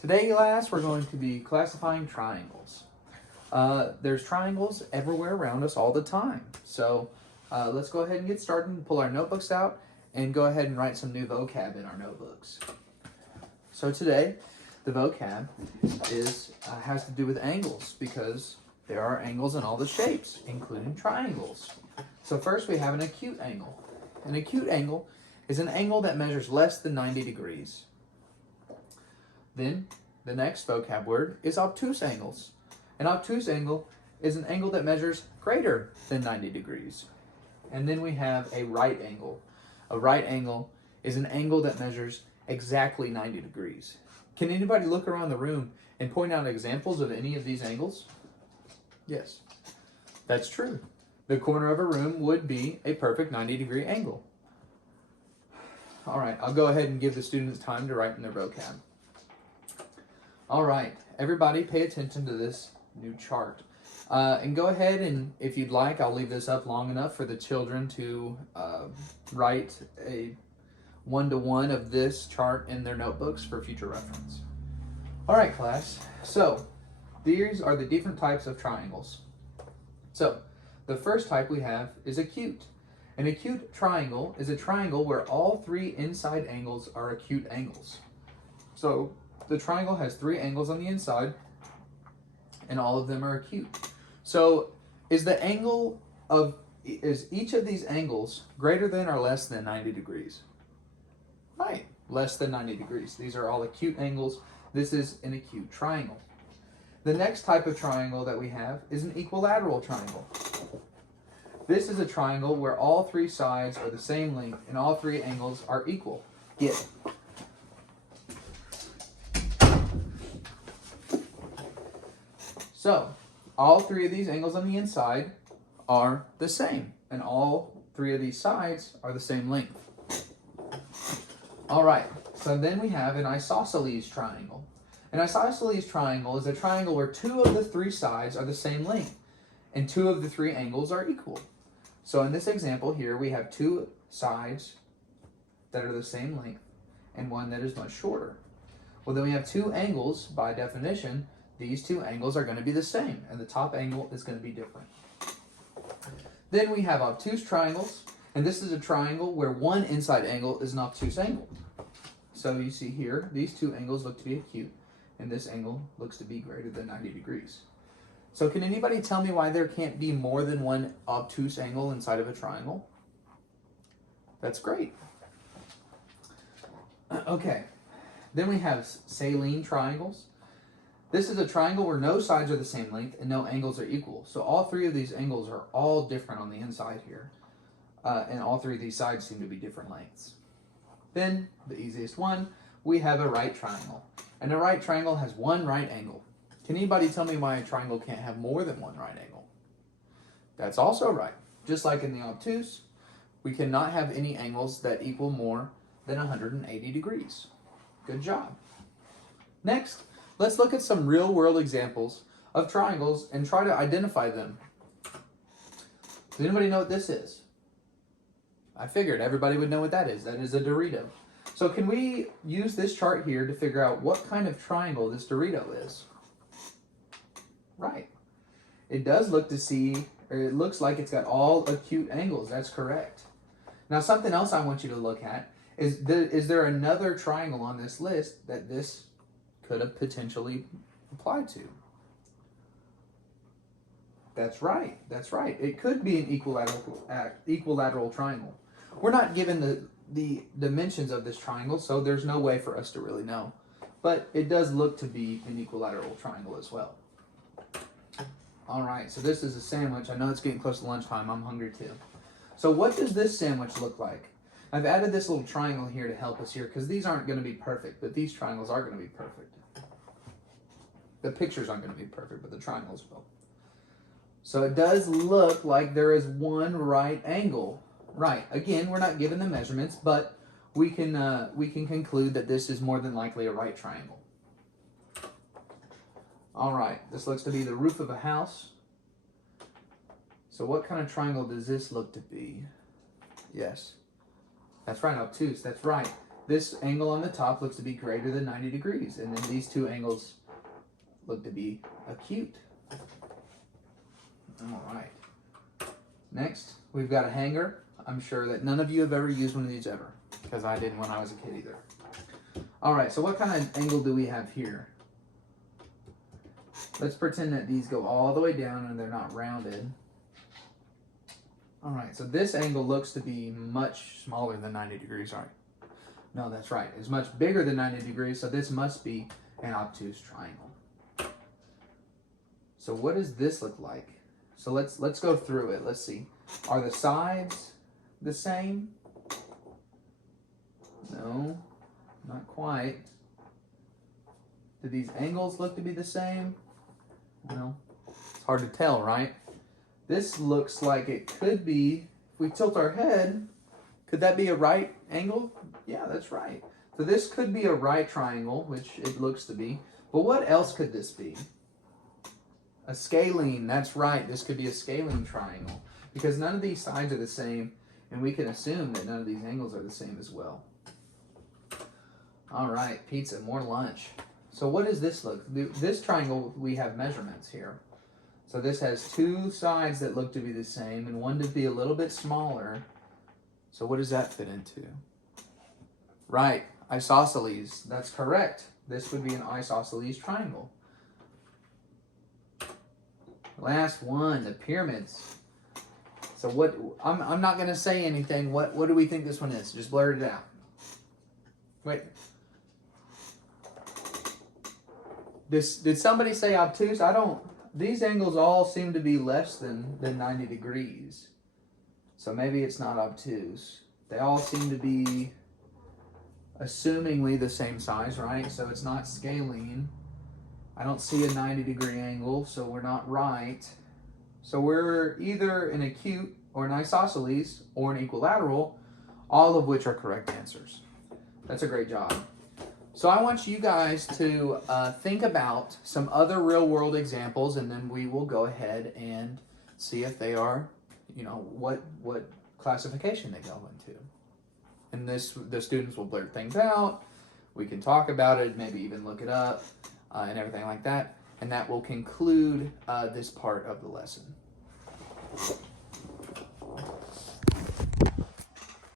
Today, class, we're going to be classifying triangles. There's triangles everywhere around us all the time. So let's go ahead and get started and pull our notebooks out and go ahead and write some new vocab in our notebooks. So today, the vocab has to do with angles because there are angles in all the shapes, including triangles. So first we have an acute angle. An acute angle is an angle that measures less than 90 degrees. Then the next vocab word is obtuse angles. An obtuse angle is an angle that measures greater than 90 degrees. And then we have a right angle. A right angle is an angle that measures exactly 90 degrees. Can anybody look around the room and point out examples of any of these angles? Yes, that's true. The corner of a room would be a perfect 90-degree angle. All right, I'll go ahead and give the students time to write in their vocab. All right, everybody pay attention to this new chart. And go ahead and, if you'd like, I'll leave this up long enough for the children to write a one-to-one of this chart in their notebooks for future reference. All right, class, so these are the different types of triangles. So the first type we have is acute. An acute triangle is a triangle where all three inside angles are acute angles. So the triangle has three angles on the inside, and all of them are acute. So is each of these angles greater than or less than 90 degrees? Right, less than 90 degrees. These are all acute angles. This is an acute triangle. The next type of triangle that we have is an equilateral triangle. This is a triangle where all three sides are the same length and all three angles are equal. Get. So, all three of these angles on the inside are the same, and all three of these sides are the same length. All right, so then we have an isosceles triangle. An isosceles triangle is a triangle where two of the three sides are the same length, and two of the three angles are equal. So in this example here, we have two sides that are the same length, and one that is much shorter. Well, then we have two angles. By definition, these two angles are going to be the same, and the top angle is going to be different. Then we have obtuse triangles, and this is a triangle where one inside angle is an obtuse angle. So you see here, these two angles look to be acute, and this angle looks to be greater than 90 degrees. So can anybody tell me why there can't be more than one obtuse angle inside of a triangle? That's great. Okay, then we have saline triangles. This is a triangle where no sides are the same length and no angles are equal. So all three of these angles are all different on the inside here. And all three of these sides seem to be different lengths. Then, the easiest one, we have a right triangle. And a right triangle has one right angle. Can anybody tell me why a triangle can't have more than one right angle? That's also right. Just like in the obtuse, we cannot have any angles that equal more than 180 degrees. Good job. Next, let's look at some real-world examples of triangles and try to identify them. Does anybody know what this is? I figured everybody would know what that is. That is a Dorito. So can we use this chart here to figure out what kind of triangle this Dorito is? Right. It does look it looks like it's got all acute angles. That's correct. Now something else I want you to look at is there another triangle on this list that this could have potentially applied to? That's right. That's right. It could be an equilateral triangle. We're not given the dimensions of this triangle, so there's no way for us to really know. But it does look to be an equilateral triangle as well. All right, so this is a sandwich. I know it's getting close to lunchtime. I'm hungry too. So what does this sandwich look like? I've added this little triangle here to help us here because these aren't going to be perfect, but these triangles are going to be perfect. The pictures aren't going to be perfect, but the triangles will. So it does look like there is one right angle. Right. Again, we're not given the measurements, but we can conclude that this is more than likely a right triangle. All right. This looks to be the roof of a house. So what kind of triangle does this look to be? Yes. That's right, obtuse. That's right. this angle on the top looks to be greater than 90 degrees, and then these two angles look to be acute. All right. Next, we've got a hanger. I'm sure that none of you have ever used one of these ever, because I didn't when I was a kid either. All right, so what kind of angle do we have here? Let's pretend that these go all the way down and they're not rounded. All right, so this angle looks to be much smaller than 90 degrees, right? No, that's right. It's much bigger than 90 degrees, so this must be an obtuse triangle. So what does this look like? So let's go through it. Let's see. Are the sides the same? No, not quite. Do these angles look to be the same? Well, it's hard to tell, right? This looks like it could be, if we tilt our head, could that be a right angle? Yeah, that's right. So this could be a right triangle, which it looks to be. But what else could this be? A scalene, that's right. This could be a scalene triangle because none of these sides are the same, and we can assume that none of these angles are the same as well. All right, pizza, more lunch. So what does this look? This triangle, we have measurements here. So this has two sides that look to be the same and one to be a little bit smaller. So what does that fit into? Right, isosceles. That's correct. This would be an isosceles triangle. Last one, the pyramids. So what? I'm not going to say anything. What do we think this one is? Just blurt it out. Wait. Did somebody say obtuse? I don't. These angles all seem to be less than 90 degrees. So maybe it's not obtuse. They all seem to be assumingly the same size, right? So it's not scalene. I don't see a 90-degree angle, so we're not right. So we're either an acute or an isosceles or an equilateral, all of which are correct answers. That's a great job. So I want you guys to think about some other real-world examples, and then we will go ahead and see if they are, what classification they go into. And the students will blurt things out. We can talk about it, maybe even look it up, and everything like that. And that will conclude this part of the lesson.